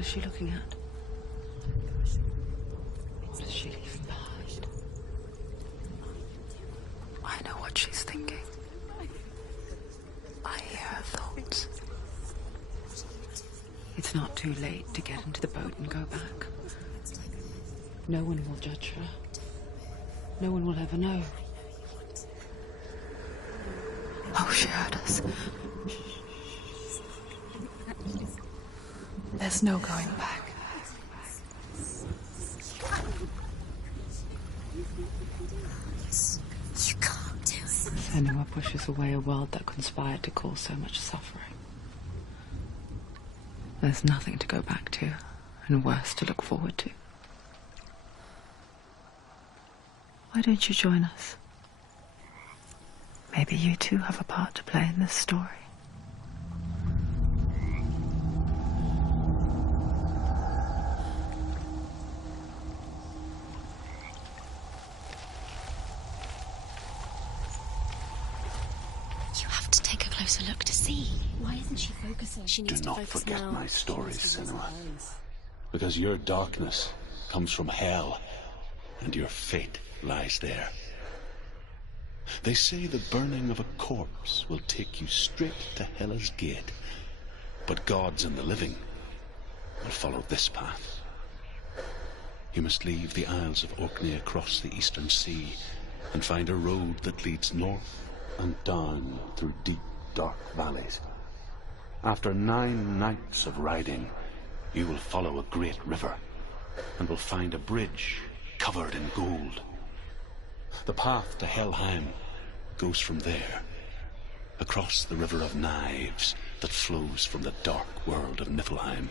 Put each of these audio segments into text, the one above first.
is she looking at? What is she leaving behind? I know what she's thinking. I hear her thoughts. It's not too late to get into the boat and go back. No one will judge her. No one will ever know. Oh, she heard us. There's no going back. You can't do it. Senua pushes away a world that conspired to cause so much suffering. There's nothing to go back to, and worse to look forward to. Why don't you join us? Maybe you too have a part to play in this story. You have to take a closer look to see. Why isn't she focusing? She needs Do to not focus forget now. my stories, Senua. Because your darkness comes from hell, and your fate lies there. They say the burning of a corpse will take you straight to Hela's gate, but gods and the living will follow this path. You must leave the Isles of Orkney across the eastern sea and find a road that leads north and down through deep, dark valleys. After 9 nights of riding, you will follow a great river and will find a bridge covered in gold. The path to Helheim goes from there, across the river of knives that flows from the dark world of Niflheim.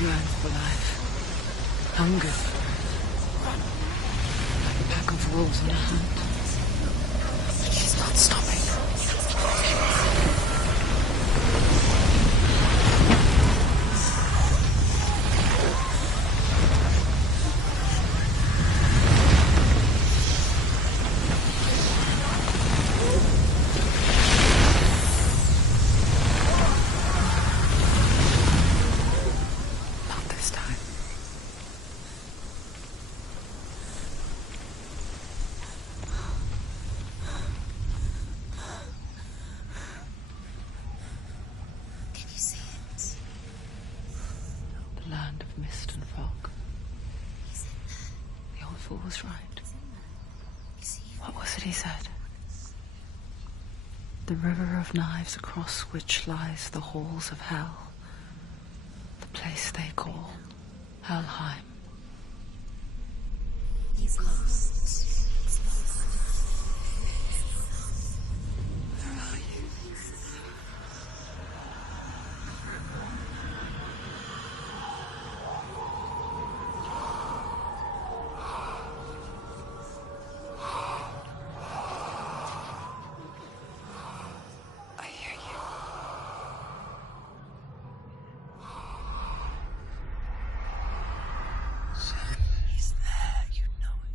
Yearns for life. Hungers. Like a pack of wolves on a hunt. But she's not stopping. Land of mist and fog. The old fool was right. What was it he said? The river of knives across which lies the halls of hell. The place they call Helheim. He's lost. Where are you?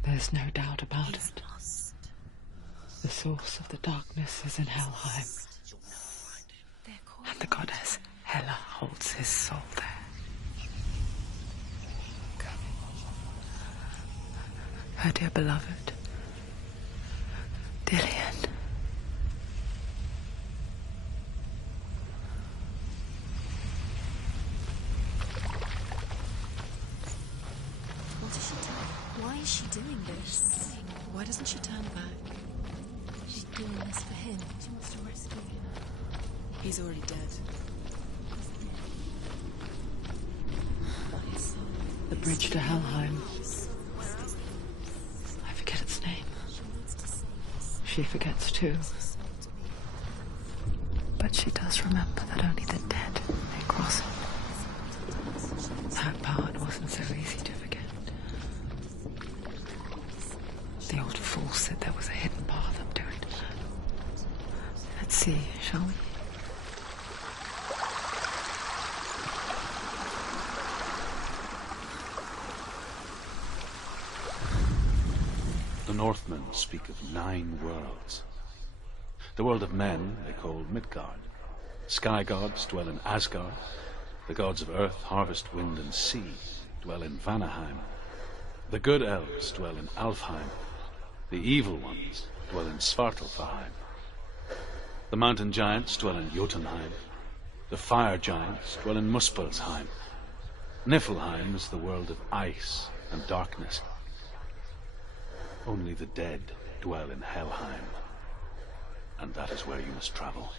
There's no doubt about it. The source of the darkness is in Helheim. And the goddess Hela holds his soul there. Her dear beloved, Dillian. What has she done? Why is she doing this? Why doesn't she turn back? doing this for him. She wants to rescue him. He's already dead. The bridge to Helheim. I forget its name. She forgets too. But she does remember that only the dead may cross it. That part wasn't so easy to forget. The old fool said there was a hidden path up to it. Let's see, shall we? The Northmen speak of 9 worlds. The world of men they call Midgard. Sky gods dwell in Asgard. The gods of earth, harvest, wind, and sea dwell in Vanaheim. The good elves dwell in Alfheim. The evil ones dwell in Svartalfheim. The mountain giants dwell in Jotunheim. The fire giants dwell in Muspelheim. Niflheim is the world of ice and darkness. Only the dead dwell in Helheim, and that is where you must travel.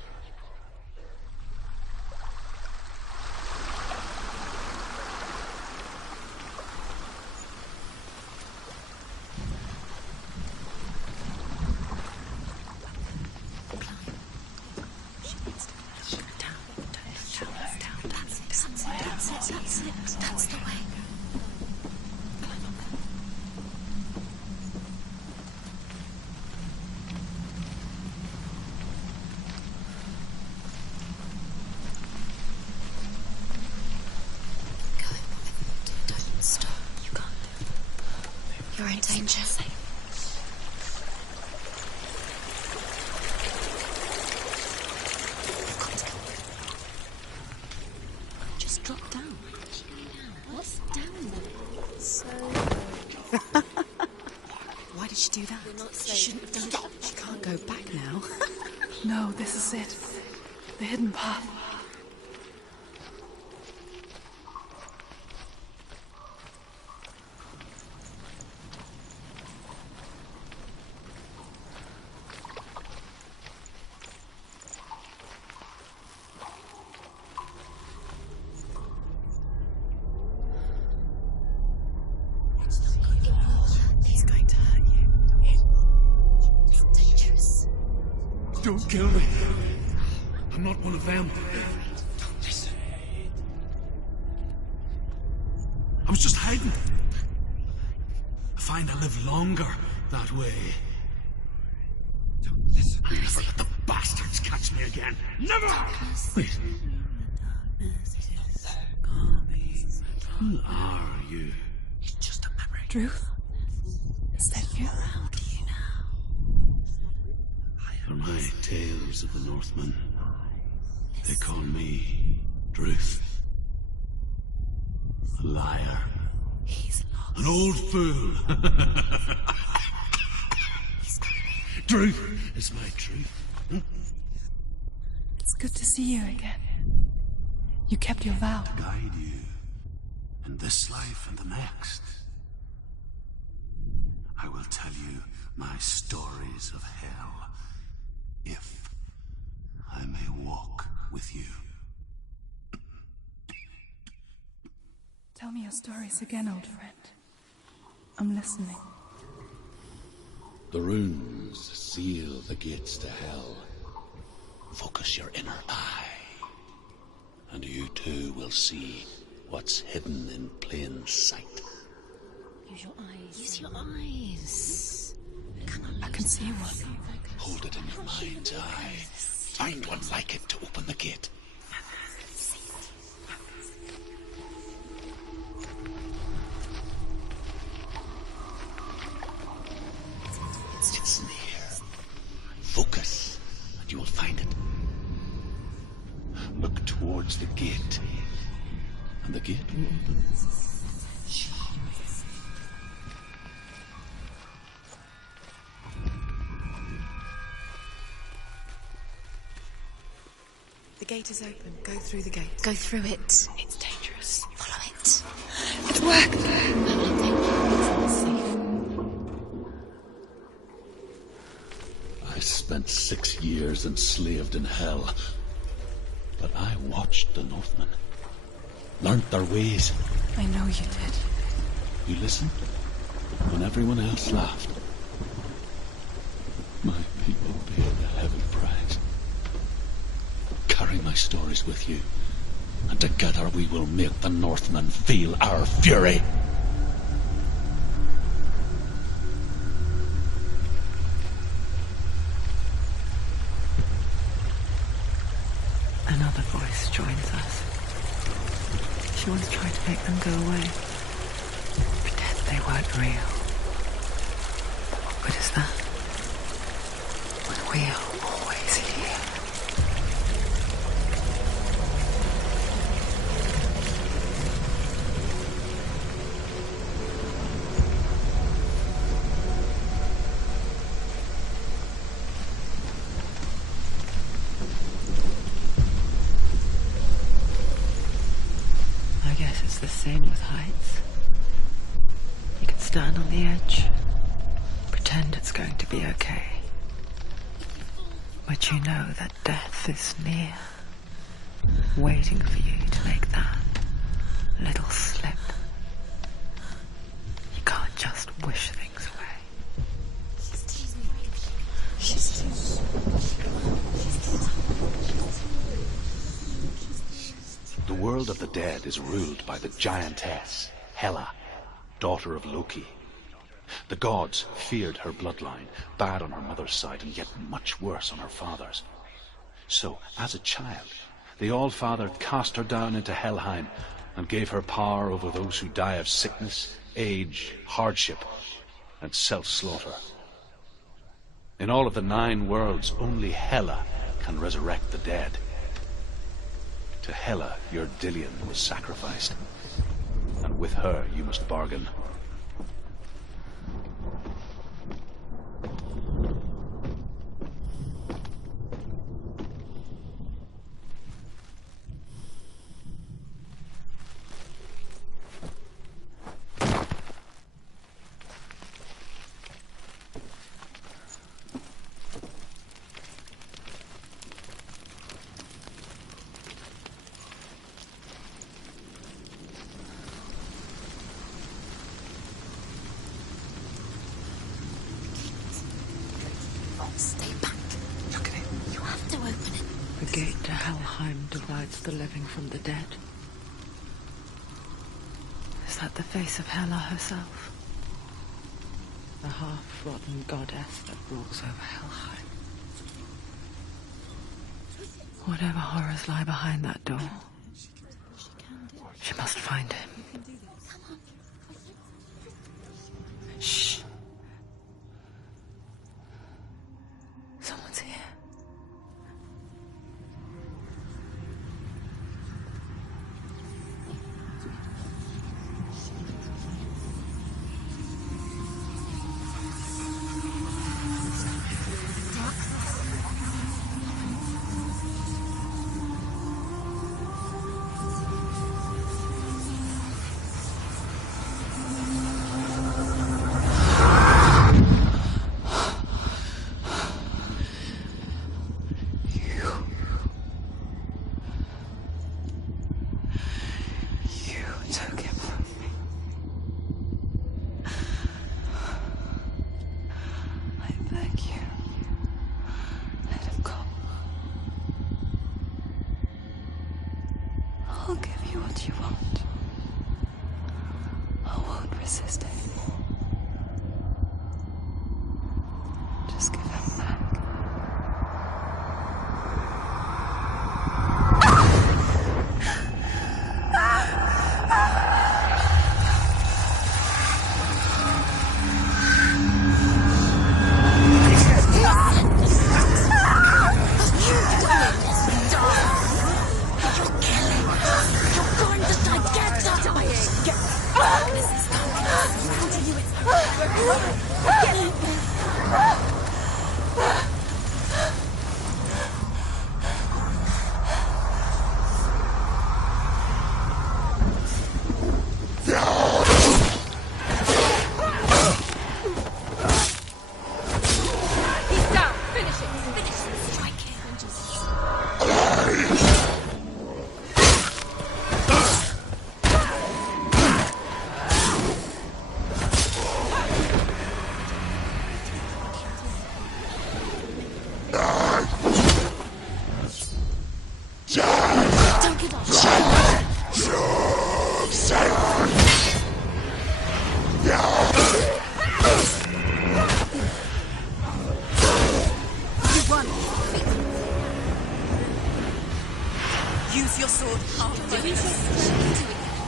That's the way. You're in danger. Just drop down. What's down there? So... Why did she do that? She shouldn't have done it. She can't go back now. No, this is it. The hidden path. He's going to hurt you. It's dangerous. Don't kill me. I'm not one of them. Don't listen. I was just hiding. I find I live longer that way. Don't listen. I'll never let the bastards catch me again. Never! Wait. Who are you? It's just a memory. Druth? Is that you? For my tales of the Northmen, they call me Druth. A liar. He's lost. An old fool. Truth is my truth. It's good to see you again. You kept your vow. Guide you in this life and the next. I will tell you my stories of hell, if I may walk with you. Tell me your stories again, old friend. I'm listening. The runes seal the gates to hell. Focus your inner eye, and you too will see what's hidden in plain sight. Use your eyes. Use your eyes. I can see one. Hold it in your mind's eye. Find one like it to open the gate. It's near. Focus, and you will find it. Look towards the gate, and the gate will open. The gate is open. Go through the gate. Go through it. It's dangerous. Follow it. It worked. I spent 6 years enslaved in hell. But I watched the Northmen, learnt their ways. I know you did. You listened when everyone else laughed. My people paid a heavy price. Carry my stories with you, and together we will make the Northmen feel our fury. Another voice joins us. She once tried to make them go away. Pretend they weren't real. What good is that? When we're always here. I guess it's the same with heights. You can stand on the edge, pretend it's going to be okay. But you know that death is near, waiting for you to make that little slip. You can't just wish things away. The world of the dead is ruled by the giantess, Hela, daughter of Loki. The gods feared her bloodline, bad on her mother's side and yet much worse on her father's. So, as a child, the All-Father cast her down into Helheim and gave her power over those who die of sickness, age, hardship, and self-slaughter. In all of the 9 worlds, only Hela can resurrect the dead. To Hela, your Dillion was sacrificed, and with her you must bargain. Stay back. Look at it. You have to open it. The gate to Helheim divides the living from the dead. Is that the face of Hela herself? The half-rotten goddess that rules over Helheim. Whatever horrors lie behind that door, she must find him. Shh. Someone's here. I'll give you what you want. I won't resist anymore. Just give him back. Darkness is coming.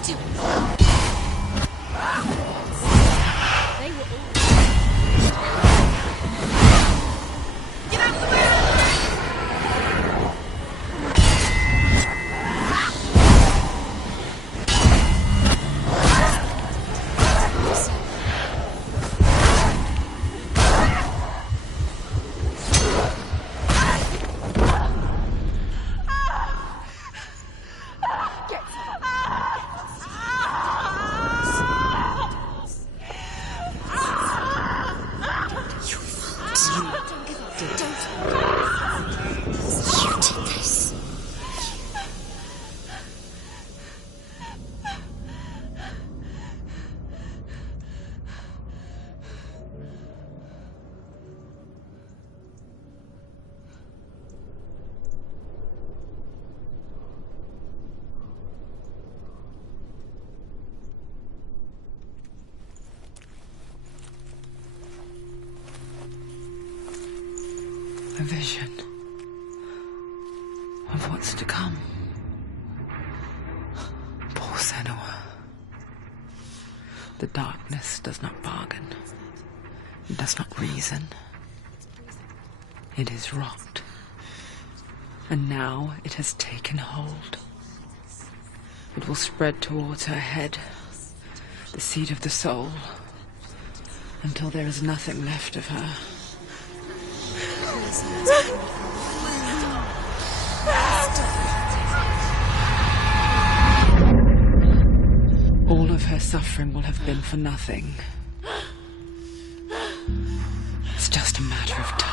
Do it. They were all... Get out of the way! A vision of what's to come. Poor Senua. The darkness does not bargain. It does not reason. It is rot. And now it has taken hold. It will spread towards her head, the seat of the soul, until there is nothing left of her. All of her suffering will have been for nothing. It's just a matter of time.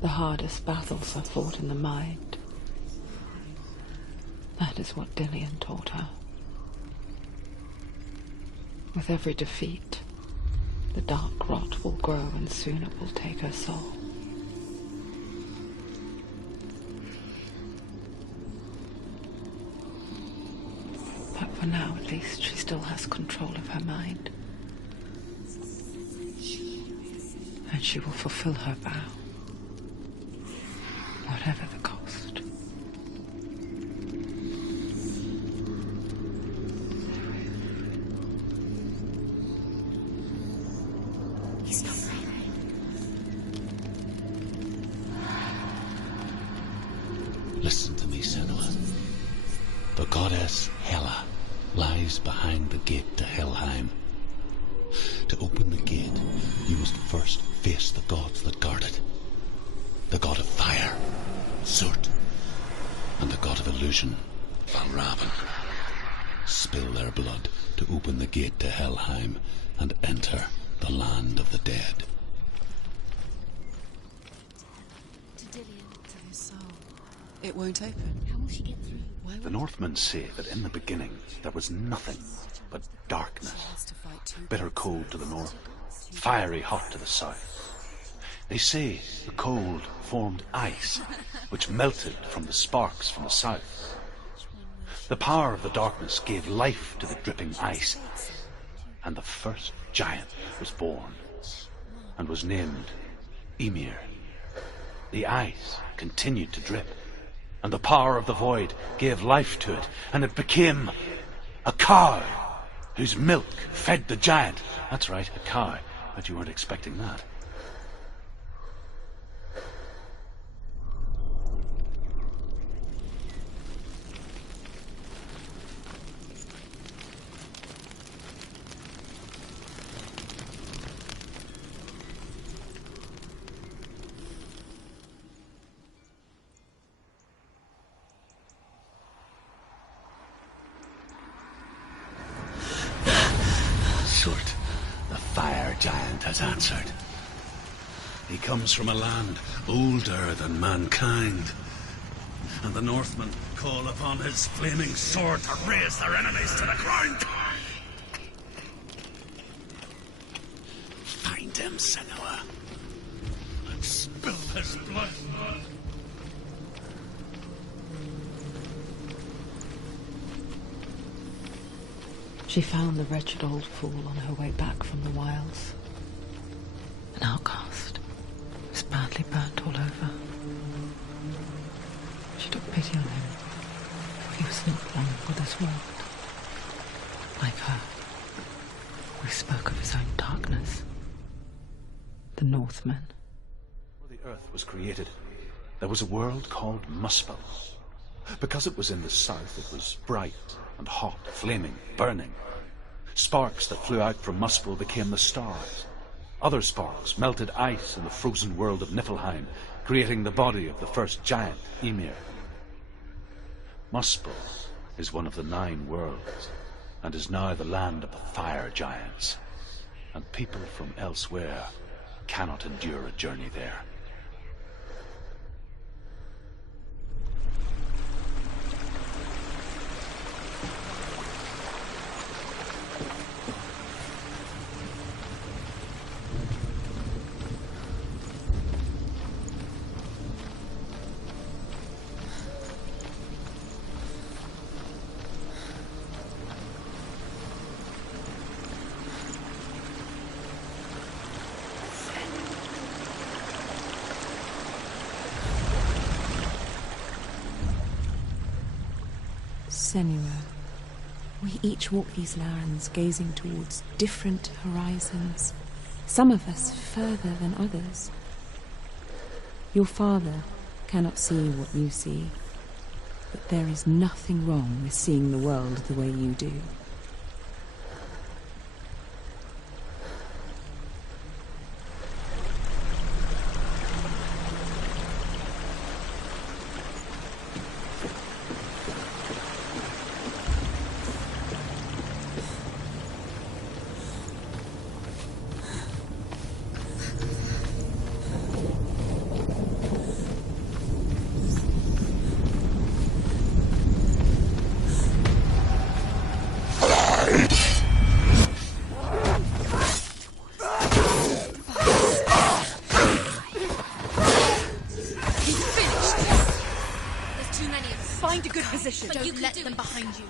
The hardest battles are fought in the mind. That is what Dillian taught her. With every defeat, the dark rot will grow and soon it will take her soul. But for now, at least, she still has control of her mind. And she will fulfill her vow. Whatever the cost. He's not breathing. Listen to me, Senua. The goddess Hela lies behind the gate to Helheim. To open the gate, you must first face the gods that guard it. The god of fire, Surt, and the god of illusion, Valravan. Spill their blood to open the gate to Helheim and enter the land of the dead. To Dillian. To his soul. It won't open. How will she get through? Why The would Northmen say that in the beginning there was nothing but darkness. she has to fight too? Bitter cold to the north, fiery hot to the south. They say the cold formed ice, which melted from the sparks from the south. The power of the darkness gave life to the dripping ice, and the first giant was born, and was named Ymir. The ice continued to drip, and the power of the void gave life to it, and it became a cow, whose milk fed the giant. That's right, a cow. Bet you weren't expecting that. Surt, the fire giant, has answered. He comes from a land older than mankind. And the Northmen call upon his flaming sword to raze their enemies to the ground. Find him, Senua, and spill his blood. She found the wretched old fool on her way back from the wilds. An outcast. He was badly burnt all over. She took pity on him, for he was not long for this world. Like her, we spoke of his own darkness. The Northmen. Before the earth was created, there was a world called Muspel. Because it was in the south, it was bright and hot, flaming, burning. Sparks that flew out from Muspel became the stars. Other sparks melted ice in the frozen world of Niflheim, creating the body of the first giant, Ymir. Muspel is one of the 9 worlds, and is now the land of the fire giants. And people from elsewhere cannot endure a journey there. Senua, we each walk these lands gazing towards different horizons, some of us further than others. Your father cannot see what you see, but there is nothing wrong with seeing the world the way you do. But you let them behind you.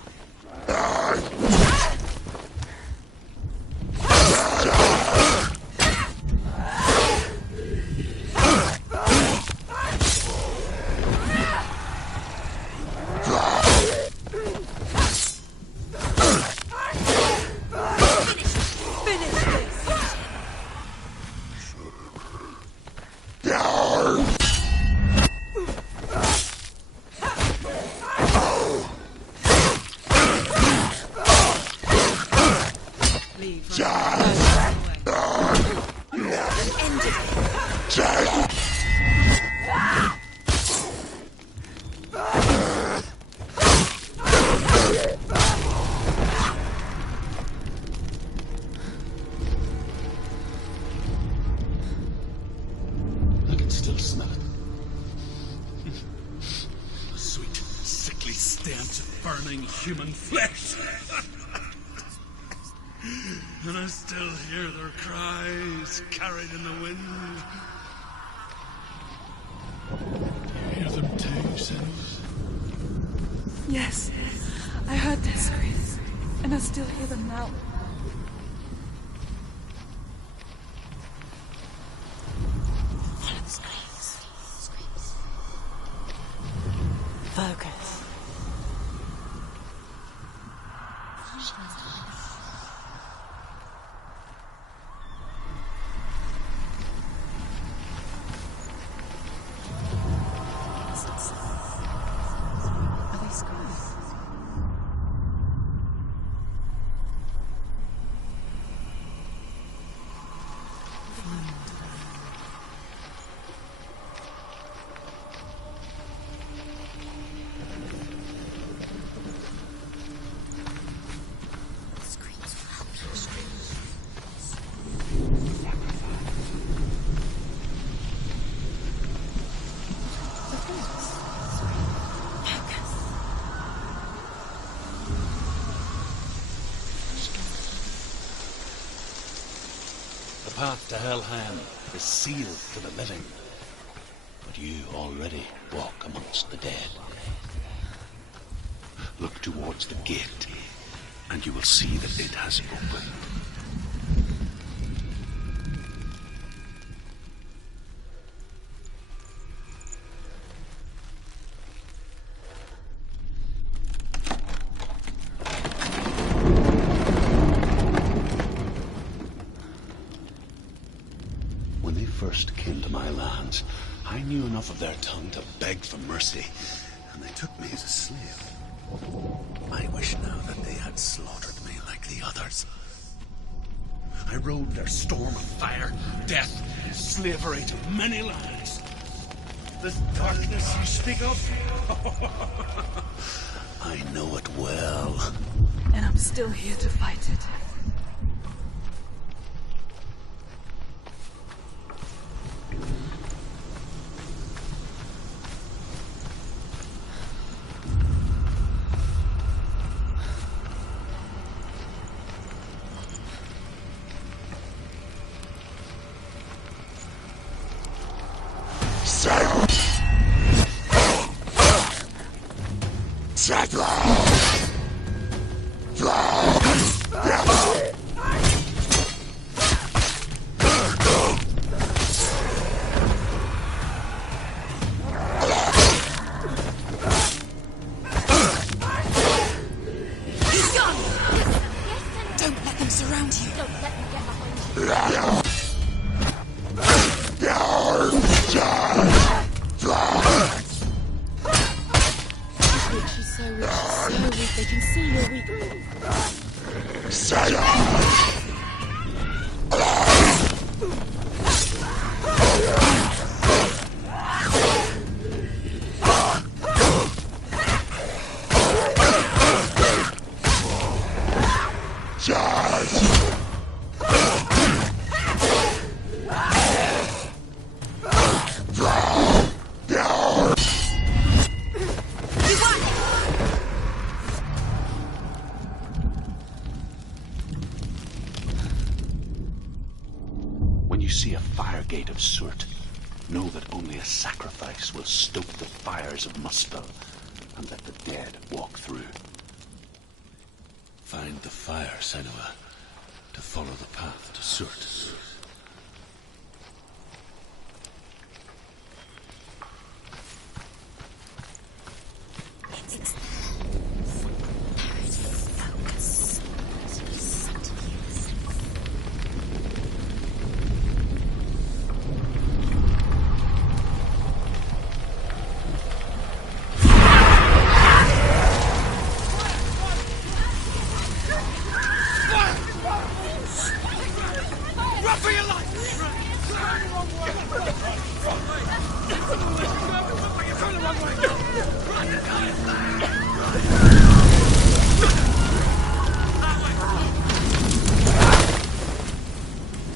Human flesh. And I still hear their cries carried in the wind. Do you hear them too, Senua? Yes, I heard their screams, and I still hear them now. Follow the screams. Focus. path to Helheim is sealed to the living. But you already walk amongst the dead. Look towards the gate, and you will see that it has opened. When they first came to my lands, I knew enough of their tongue to beg for mercy, and they took me as a slave. I wish now that they had slaughtered me like the others. I rode their storm of fire, death, slavery to many lands. This darkness you speak of, I know it well. And I'm still here to fight it. When you see a fire gate of Surt, know that only a sacrifice will stoke the fires of Muspel and let the dead walk through. Find the fire, Senua, to follow the path to Surt.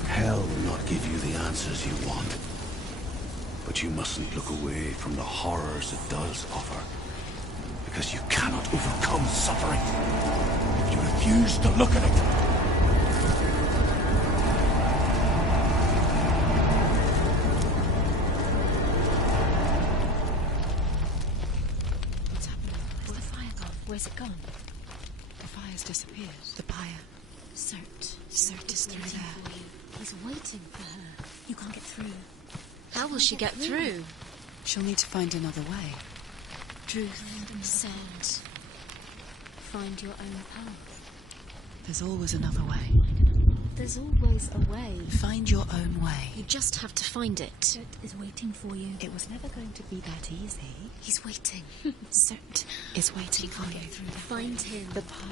Hell will not give you the answers you want. But you mustn't look away from the horrors it does offer. Because you cannot overcome suffering if you refuse to look at it. Where's it gone? The fire's disappeared. The pyre. Surt. Surt is through there. He's waiting for her. You can't get through. How will she get through? She'll need to find another way. Truth. Send. Find your own path. There's always another way. There's always a way. Find your own way. You just have to find it. Surt is waiting for you. It was never going to be that easy. He's waiting. Surt is waiting for you. Find him. The pyre.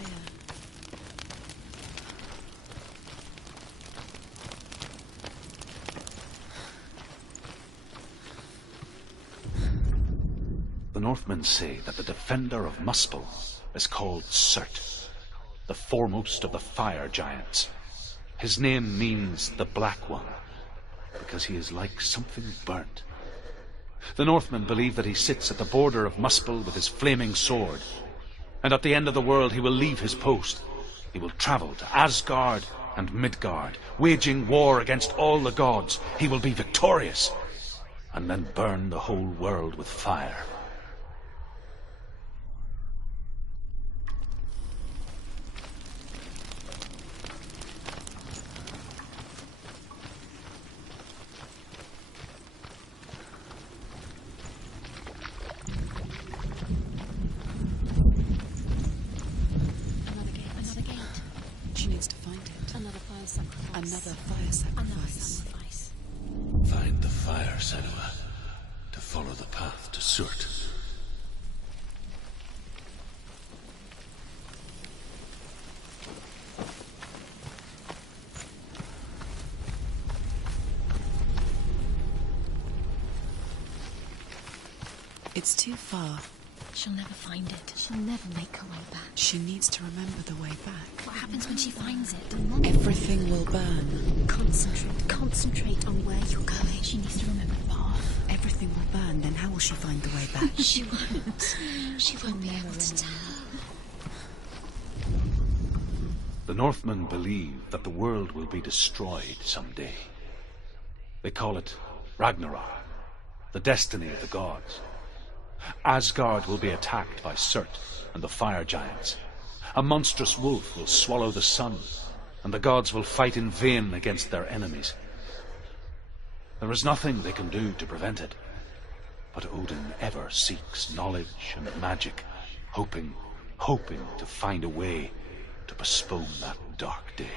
The Northmen say that the defender of Muspel is called Surt, the foremost of the fire giants. His name means the Black One, because he is like something burnt. The Northmen believe that he sits at the border of Muspel with his flaming sword, and at the end of the world he will leave his post. He will travel to Asgard and Midgard, waging war against all the gods. He will be victorious, and then burn the whole world with fire. Another gate. She needs to find it. Another fire sacrifice. Another fire sacrifice. Find the fire, Senua, to follow the path to Surt. It's too far. She'll never find it. She'll never make her way back. She needs to remember the way back. What happens when she finds it? Everything will burn. Concentrate on where you're going. She needs to remember the path. Everything will burn, then how will she find the way back? She won't. She won't be able to tell. The Northmen believe that the world will be destroyed someday. They call it Ragnarok, the destiny of the gods. Asgard will be attacked by Surt and the fire giants. A monstrous wolf will swallow the sun, and the gods will fight in vain against their enemies. There is nothing they can do to prevent it, but Odin ever seeks knowledge and magic, hoping to find a way to postpone that dark day.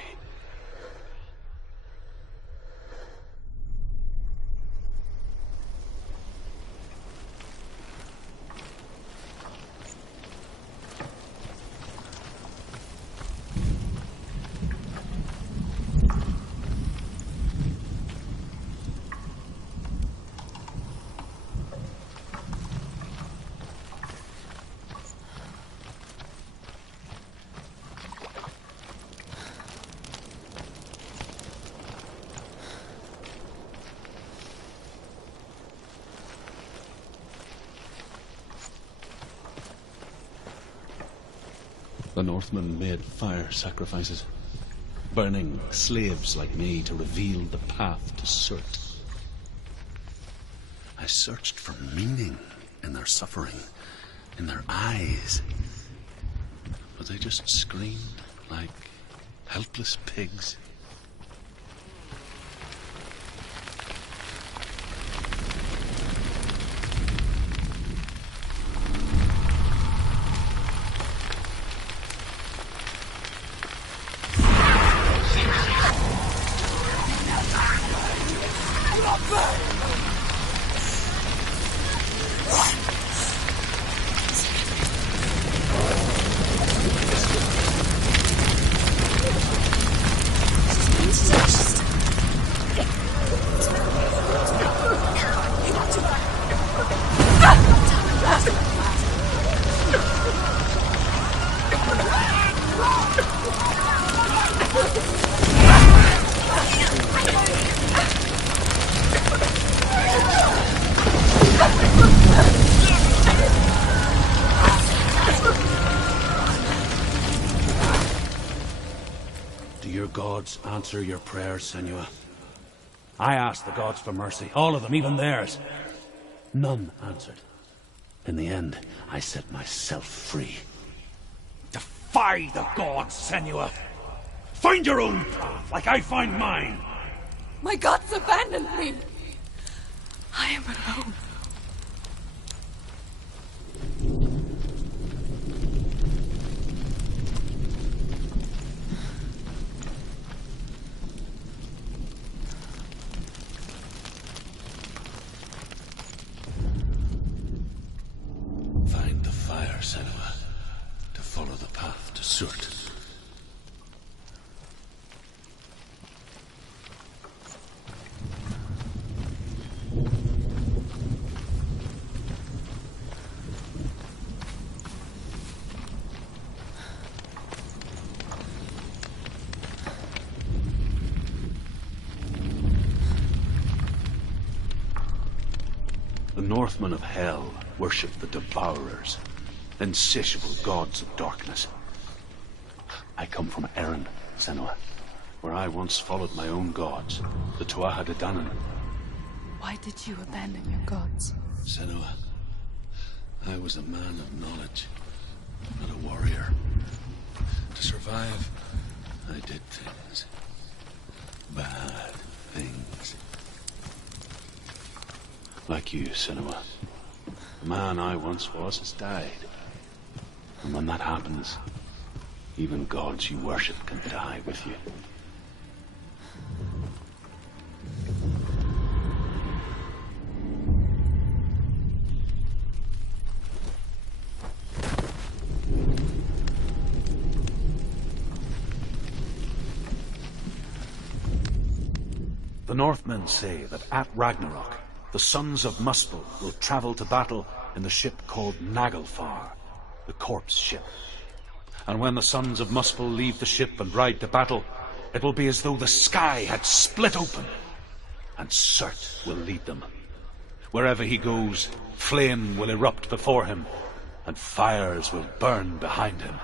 The Northmen made fire sacrifices, burning slaves like me to reveal the path to Surt. I searched for meaning in their suffering, in their eyes. But they just screamed like helpless pigs. Do your gods answer your prayers, Senua? I asked the gods for mercy, all of them, even theirs. None answered. In the end, I set myself free. Defy the gods, Senua! Find your own path, like I find mine! My gods abandoned me. I am alone. Find the fire, Senua, to follow the path to Surt. The Northmen of Hell worship the Devourers, insatiable gods of darkness. I come from Erin, Senua, where I once followed my own gods, the Tuatha De Danann. Why did you abandon your gods? Senua, I was a man of knowledge, not a warrior. To survive, I did things. Bad things. Like you, Senua. The man I once was has died. And when that happens, even gods you worship can die with you. The Northmen say that at Ragnarok, the sons of Muspel will travel to battle in the ship called Naglfar, the corpse ship. And when the sons of Muspel leave the ship and ride to battle, it will be as though the sky had split open, and Surt will lead them. Wherever he goes, flame will erupt before him, and fires will burn behind him.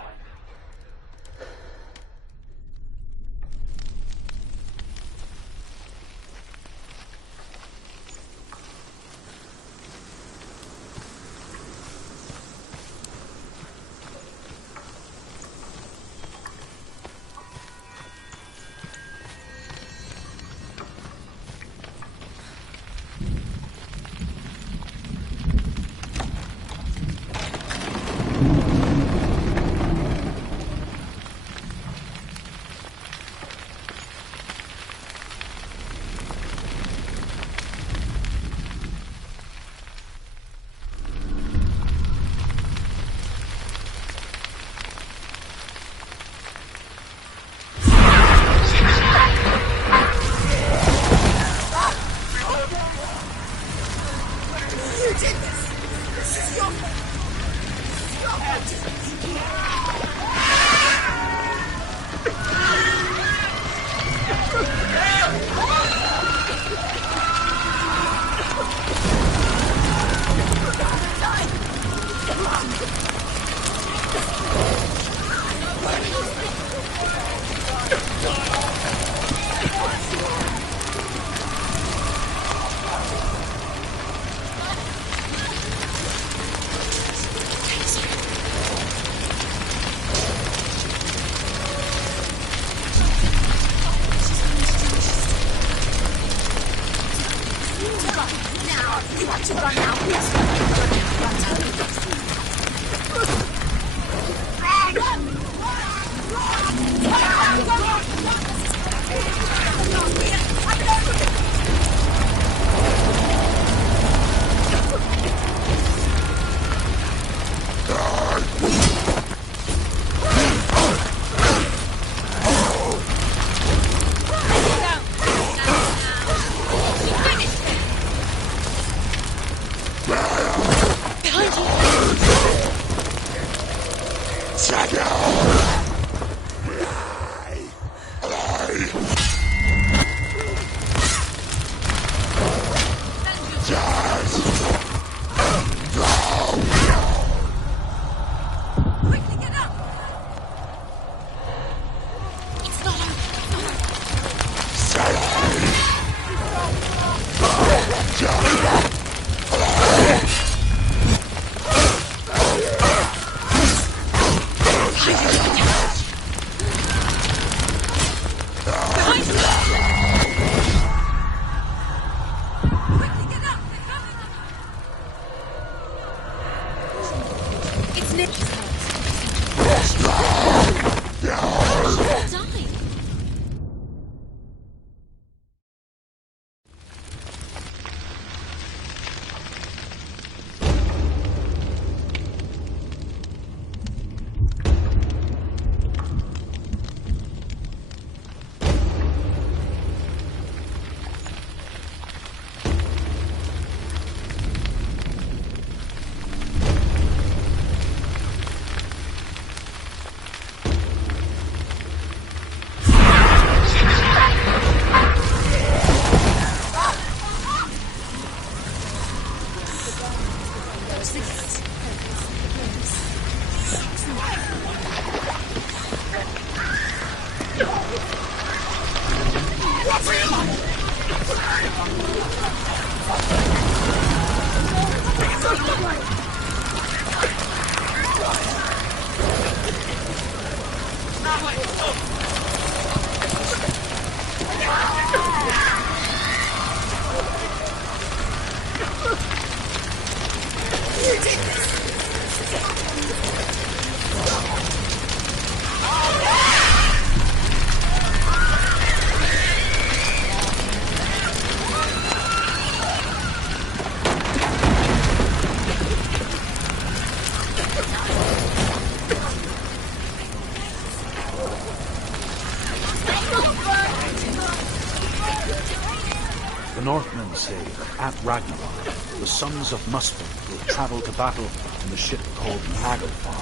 The Northmen say that at Ragnarok, the sons of Muspel will travel to battle in the ship called Naglfar,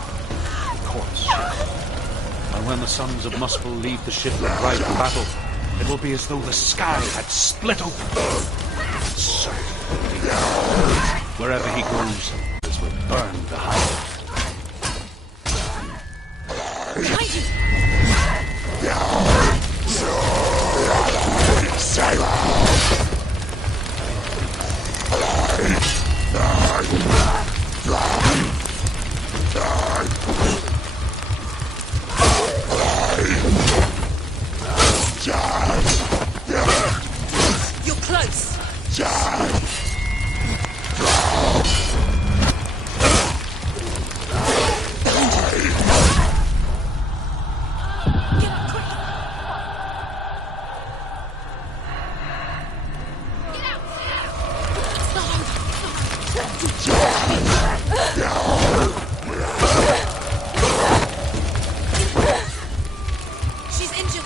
the corpse ship. And when the sons of Muspel leave the ship and ride to battle, it will be as though the sky had split open. Certainly, wherever he goes, this will burn behind him. You're close. She's injured.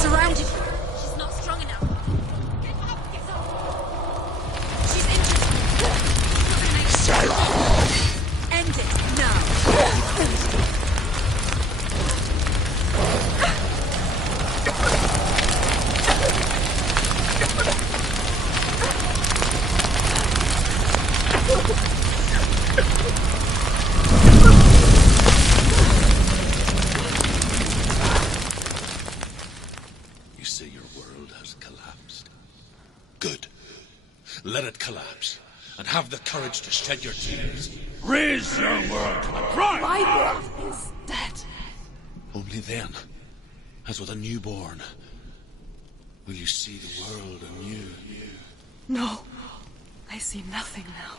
Surrounded. She's not strong enough. Give up, give up. She's injured. End it now. You say your world has collapsed. Good. Let it collapse, and have the courage to shed your tears. Raise your world to the prime! My world is dead. Only then, as with a newborn, will you see the world anew. No, I see nothing now.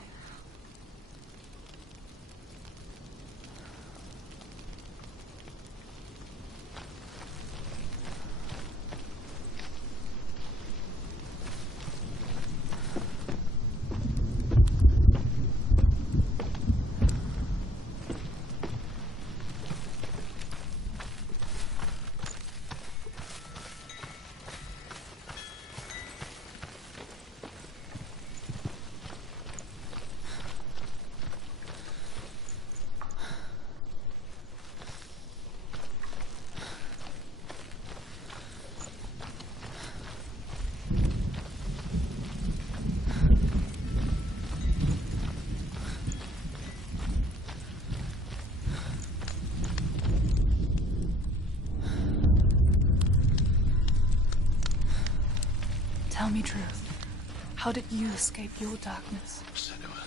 Tell me truth. How did you escape your darkness? Senua,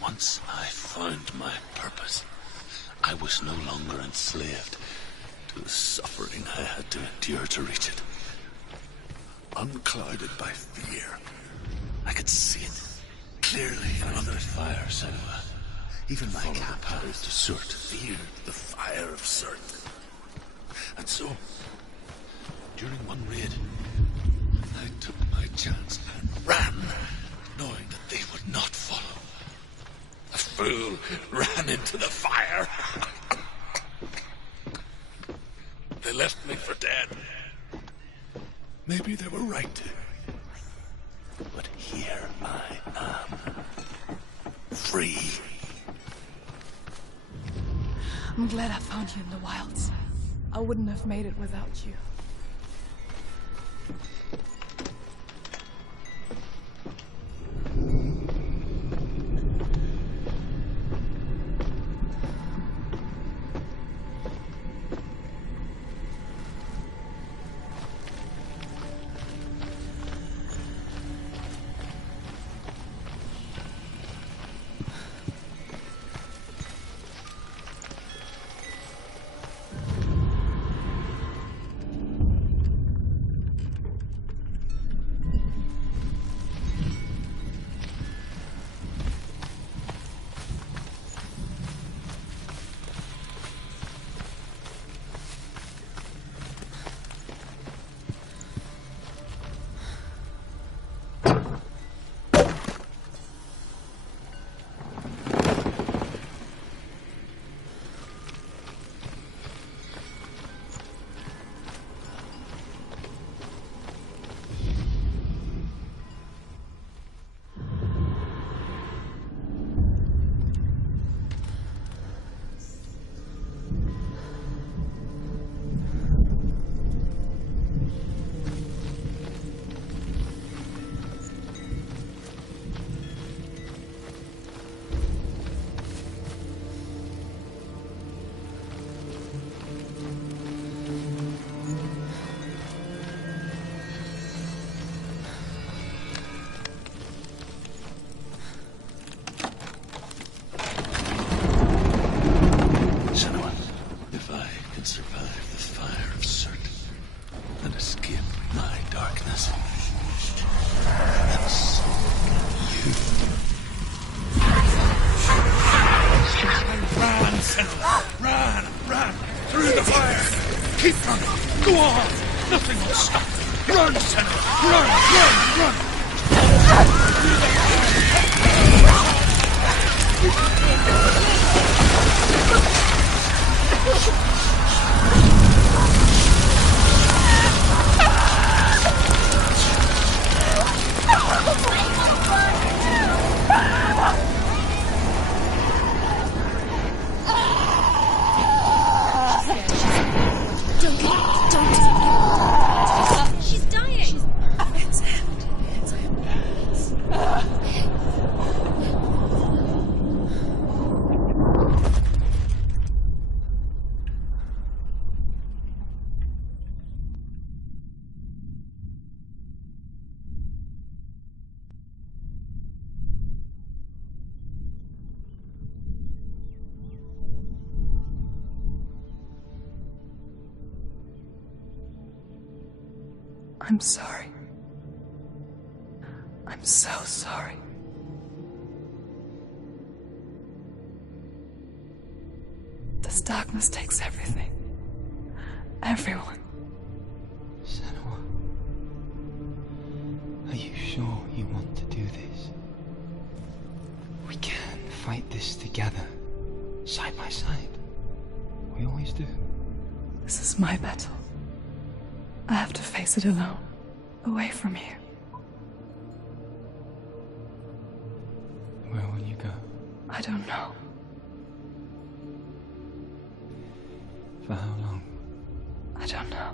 once I found my purpose, I was no longer enslaved to the suffering I had to endure to reach it. Unclouded by fear, I could see it clearly under fire, Senua. Even my captors to Surt feared the fire of Surt. And so, during one raid, I took my chance and ran, knowing that they would not follow. The fool ran into the fire. They left me for dead. Maybe they were right to. But here I am. Free. I'm glad I found you in the wilds. I wouldn't have made it without you. Senua! Run! Through the fire! Keep running! Go on! Nothing will stop you! Run, Senua! Run! Don't. She's dying. It's him. I'm sorry. I'm so sorry. This darkness takes everything. Everyone. Senua, are you sure you want to do this? We can fight this together, side by side. We always do. This is my battle. I have to face it alone, away from here. Where will you go? I don't know. For how long? I don't know.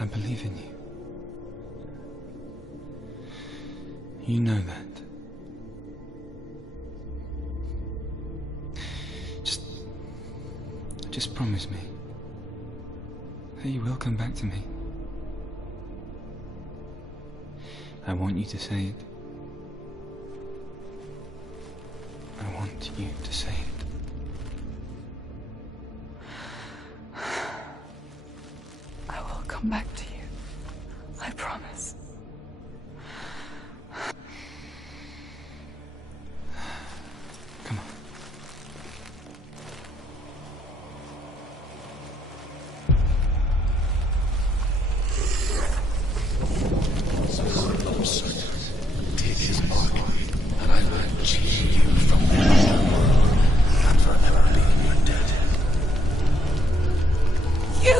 I believe in you. You know that. Just promise me that you will come back to me. I want you to say it. I want you to say it. I will come back to you. I promise. Come on. Take his mark, and I will change you from now and forever be your dead. You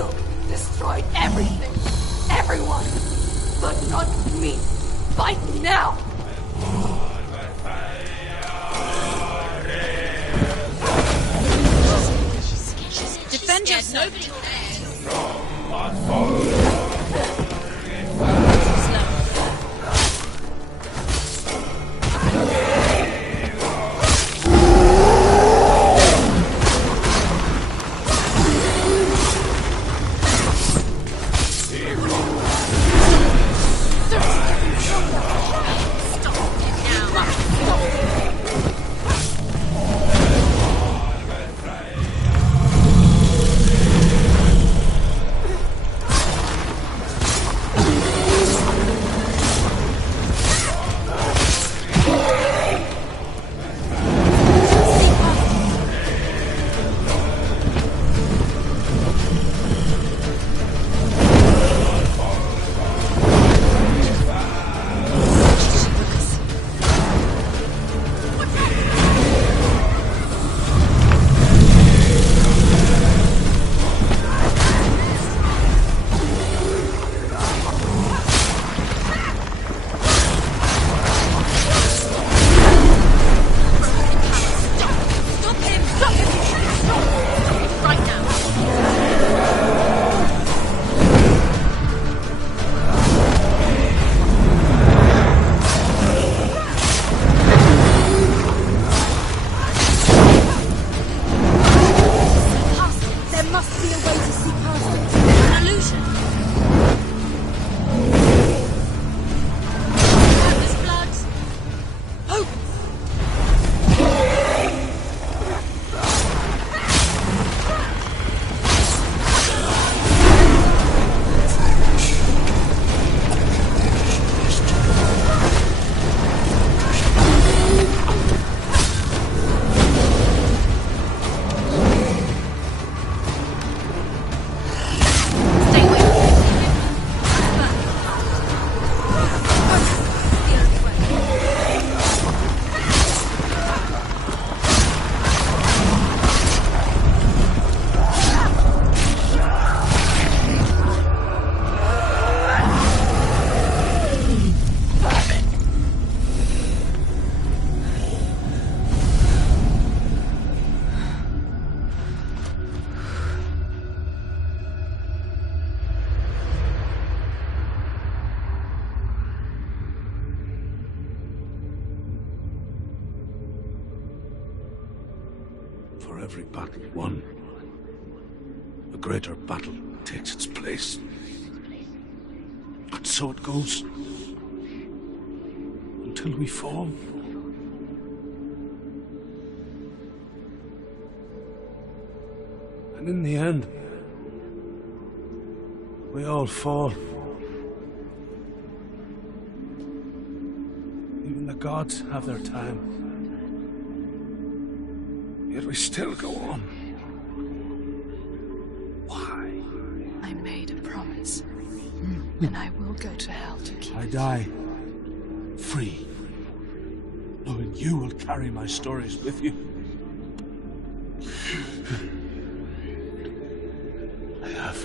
destroyed everything. Everyone. But not me. Fight now. Defend yourself. For every battle won, a greater battle takes its place. And so it goes. Until we fall. And in the end, we all fall. Even the gods have their time. Yet we still go on. Why? I made a promise. And I will go to hell to keep I it. die free, knowing you will carry my stories with you. I have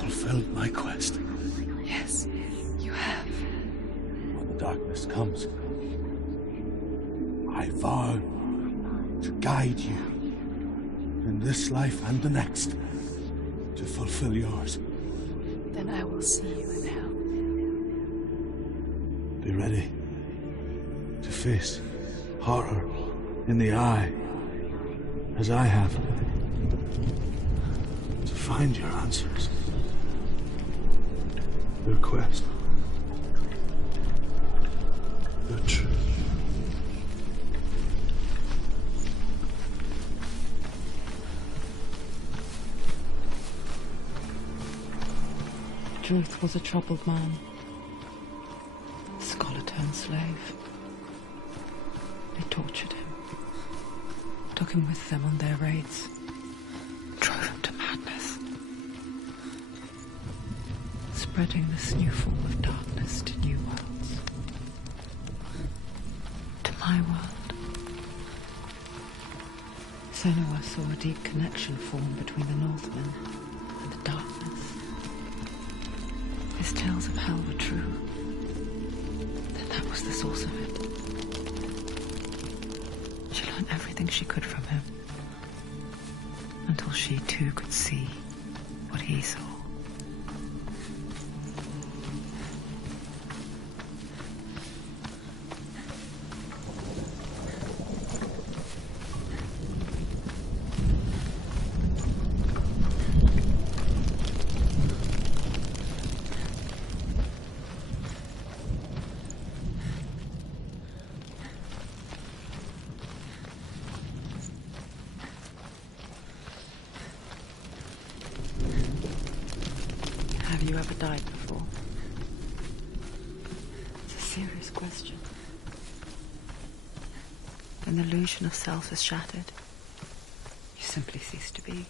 fulfilled my quest. Yes, you have. When the darkness comes, I vow to guide you in this life and the next to fulfill yours. Then I will see you in hell. Be ready to face horror in the eye, as I have, to find your answers, your quest, your truth. Druth was a troubled man. Scholar turned slave. They tortured him. Took him with them on their raids. Drove him to madness. Spreading this new form of darkness to new worlds. To my world. Senua saw a deep connection form between the Northmen and the darkness. His tales of hell were true. Then that was the source of it. She learned everything she could from him. Until she too could see what he saw. Have you ever died before? It's a serious question. When the illusion of self is shattered, you simply cease to be.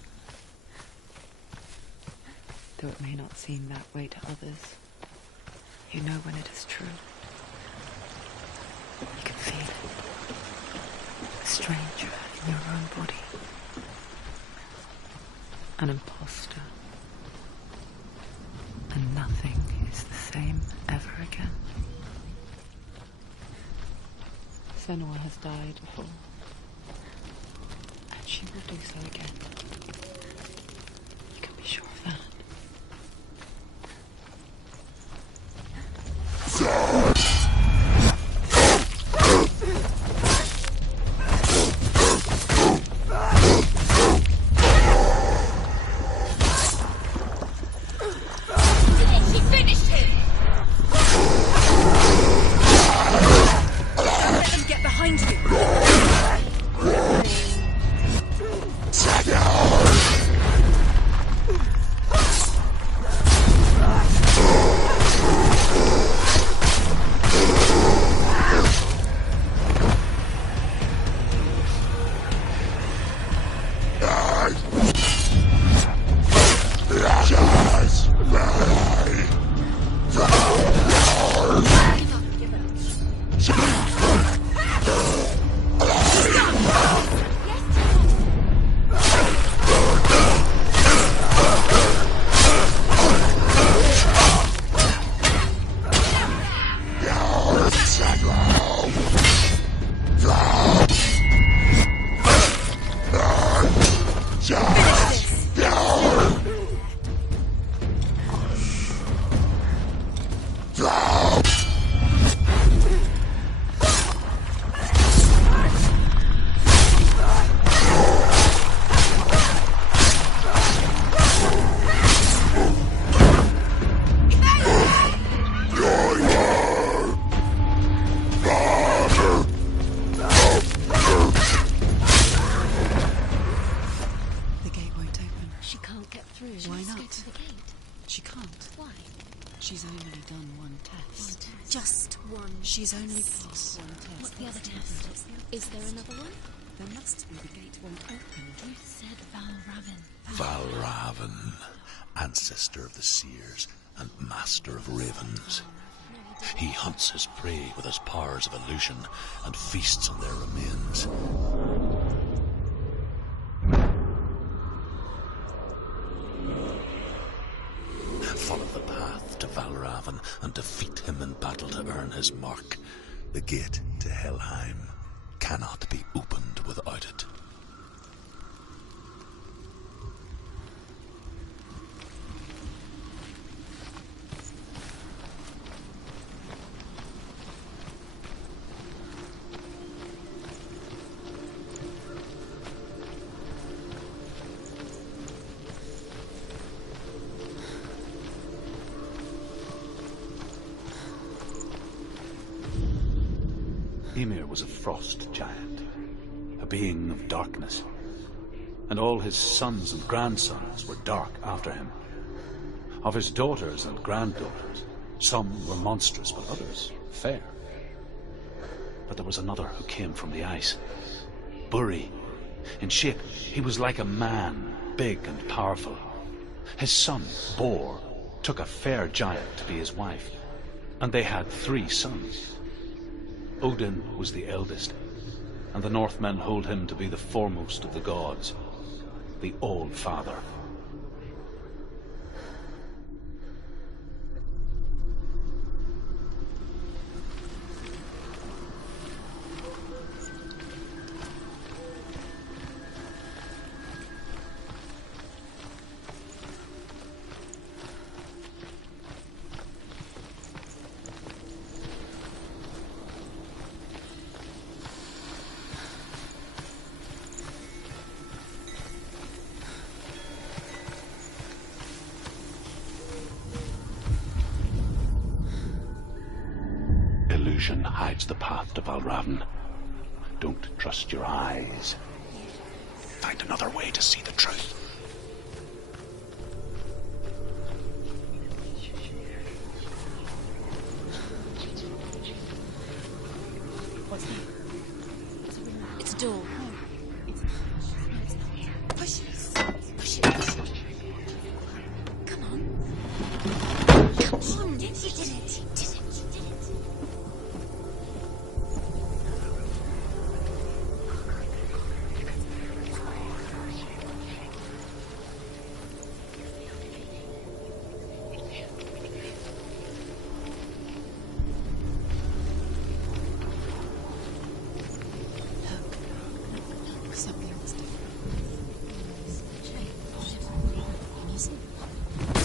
Though it may not seem that way to others, you know when it is true. You can feel it. A stranger in your own body. An imposter. And nothing is the same ever again. Senua has died before. And she will do so again. You can be sure of that. one. She's only passed one test. What's the other test? Is there another one? There must be. The gate won't open. You said Valravn. Valravn, ancestor of the seers and master of ravens. He hunts his prey with his powers of illusion and feasts on their remains. Follow the path to Valravn and defeat him in battle to earn his mark. The gate to Helheim cannot be opened without it. Ymir was a frost giant, a being of darkness, and all his sons and grandsons were dark after him. Of his daughters and granddaughters, some were monstrous, but others fair. But there was another who came from the ice. Buri. In shape, he was like a man, big and powerful. His son, Bor, took a fair giant to be his wife, and they had 3 sons. Odin was the eldest, and the Northmen hold him to be the foremost of the gods, the All-Father. Illusion hides the path to Valravn. Don't trust your eyes. Find another way to see the truth. What's that? It's a door. Push it. Push it. Push it. Come on. Come on. You did it. You did it.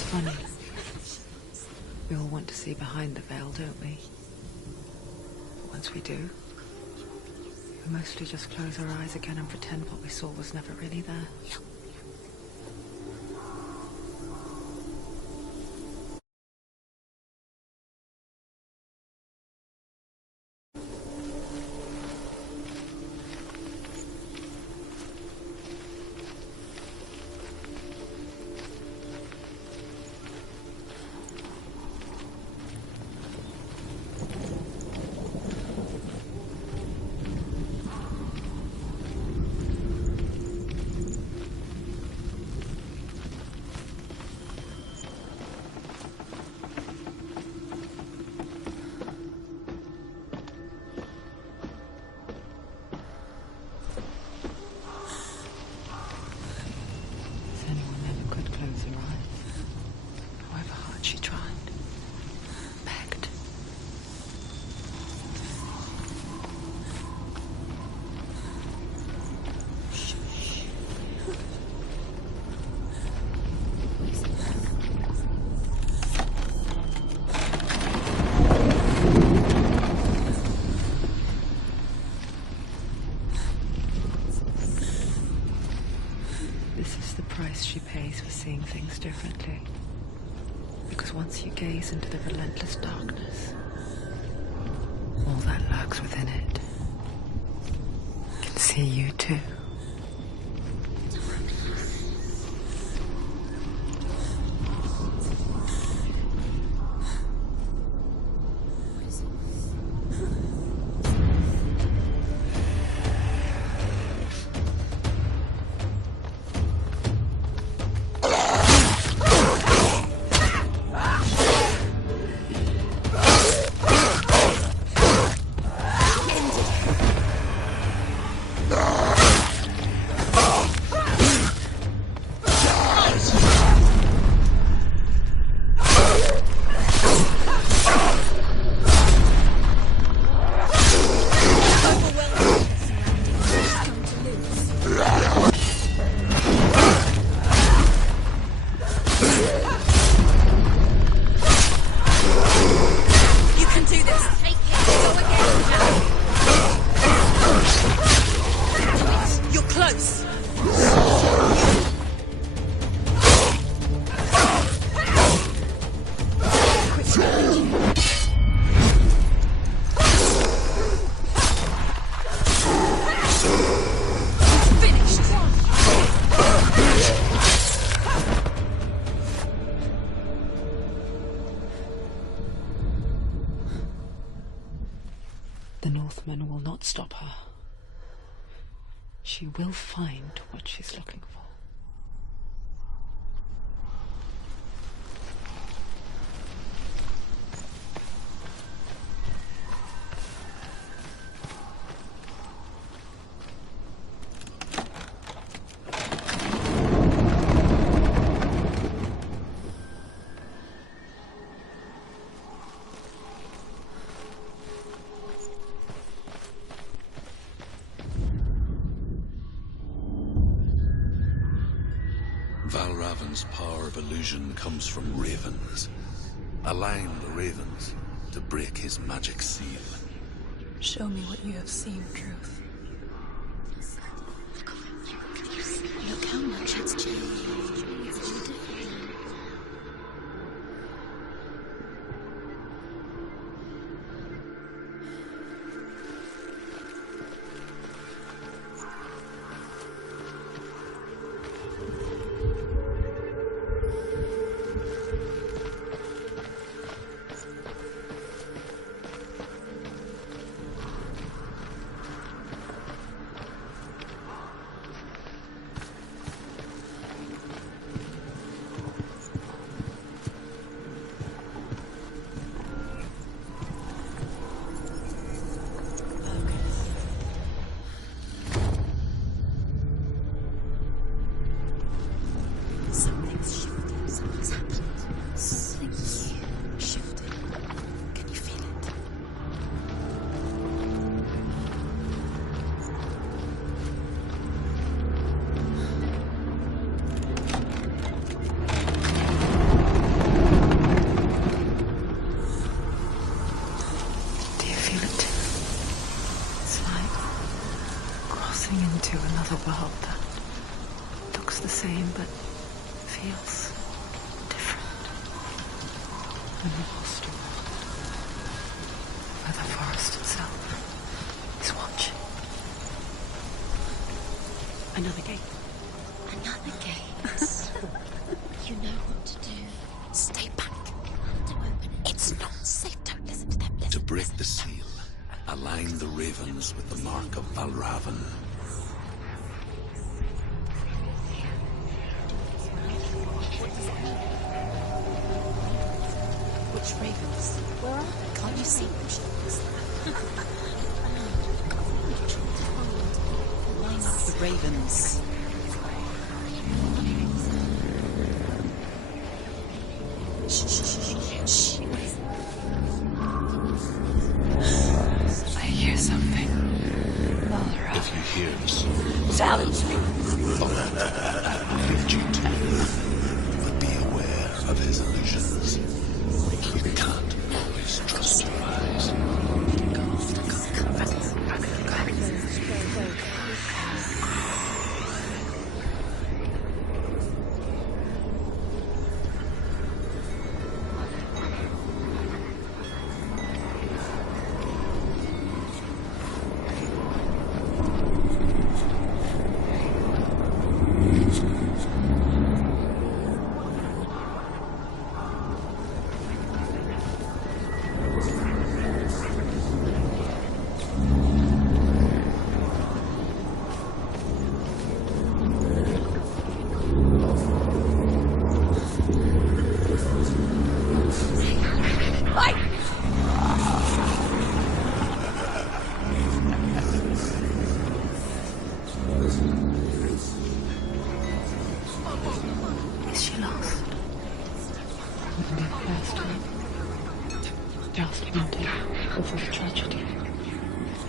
Funny. We all want to see behind the veil, don't we? But once we do, we mostly just close our eyes again and pretend what we saw was never really there. Senua never could close her eyes, however hard she tried. Begged. This is the price she pays for seeing things differently. Because once you gaze into the relentless darkness, all that lurks within it can see you too. What is it? The Northmen will not stop her. She will find what she's looking for. Valravan's power of illusion comes from ravens. Align the ravens to break his magic seal. Show me what you have seen, Truth. Look how much it's changed. Another world that looks the same but feels different. An imposter world where the forest itself is watching. Another gate. Another gate. You know what to do. Stay back. Don't open it. It's not safe. Don't listen to them. To break the seal, align the ravens with the mark of Valravan. Which ravens? Where are they? Can't you see them? Line up the ravens. I hear something. If you hear the soul, Silence me. follow it. I lift you to it. But be aware of his illusions. You can't always trust your eyes. Is she lost? Wouldn't be the first time. Last winter, before the tragedy,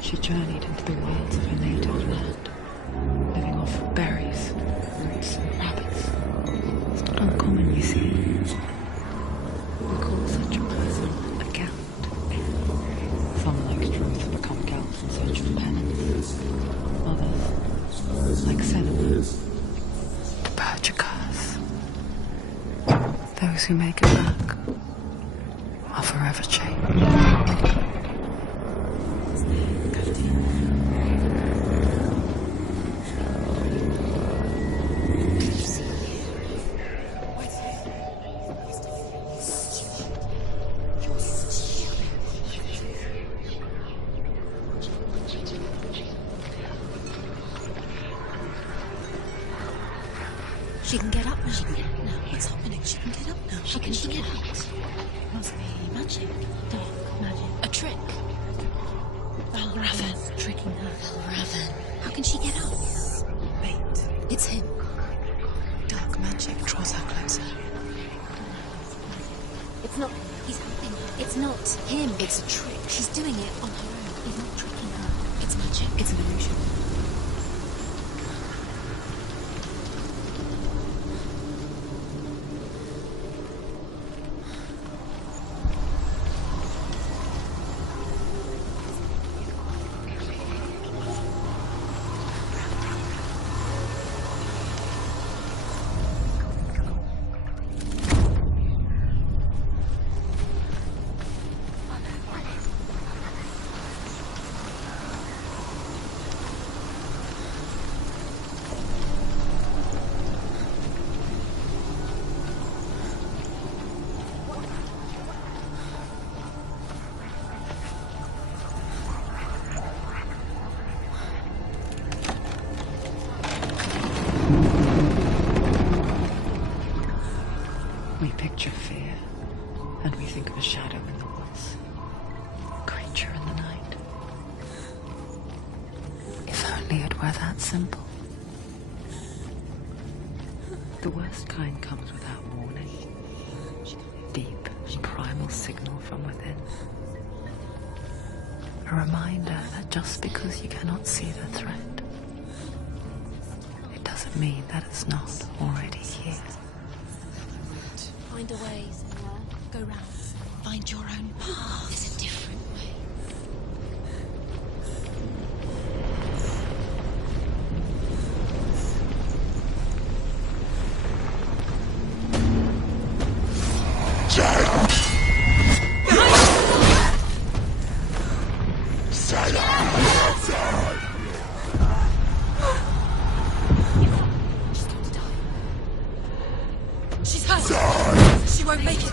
she journeyed into the wilds of her native land, living off berries, roots, and rabbits. It's not uncommon, you see. We call such a person a Gaunt. Some, like Truth, become Gaunts in search of penance. Others, like Senua, the Berserkers. Those who make it back are forever changed. She can get up now. She can get up now. What's happening? She can get up now. How can she get out? Must be magic. Dark magic. A trick. Raven. Tricking her. Raven. How can she get out? Wait. It's him. Dark magic draws her closer. It's not. He's helping her. It's not him. It's a trick. She's doing it on her own. He's not tricking her. It's magic. It's an illusion. We picture fear, and we think of a shadow in the woods, a creature in the night. If only it were that simple. The worst kind comes without warning. Deep, primal signal from within. A reminder that just because you cannot see the threat, it doesn't mean that it's not already here. Find a way, Senua. Go round. Find your own path. There's a different way. She's going to die. She's hurt. She won't make it.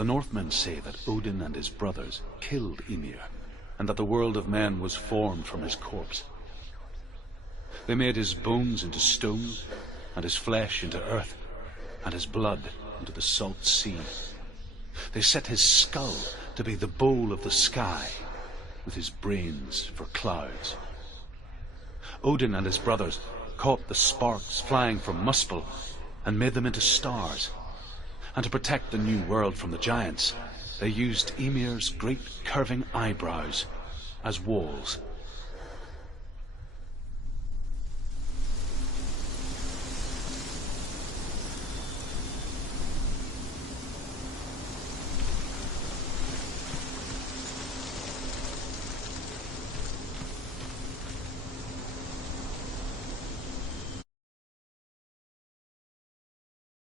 The Northmen say that Odin and his brothers killed Ymir, and that the world of men was formed from his corpse. They made his bones into stone, and his flesh into earth, and his blood into the salt sea. They set his skull to be the bowl of the sky, with his brains for clouds. Odin and his brothers caught the sparks flying from Muspel and made them into stars. And to protect the new world from the giants, they used Ymir's great curving eyebrows as walls.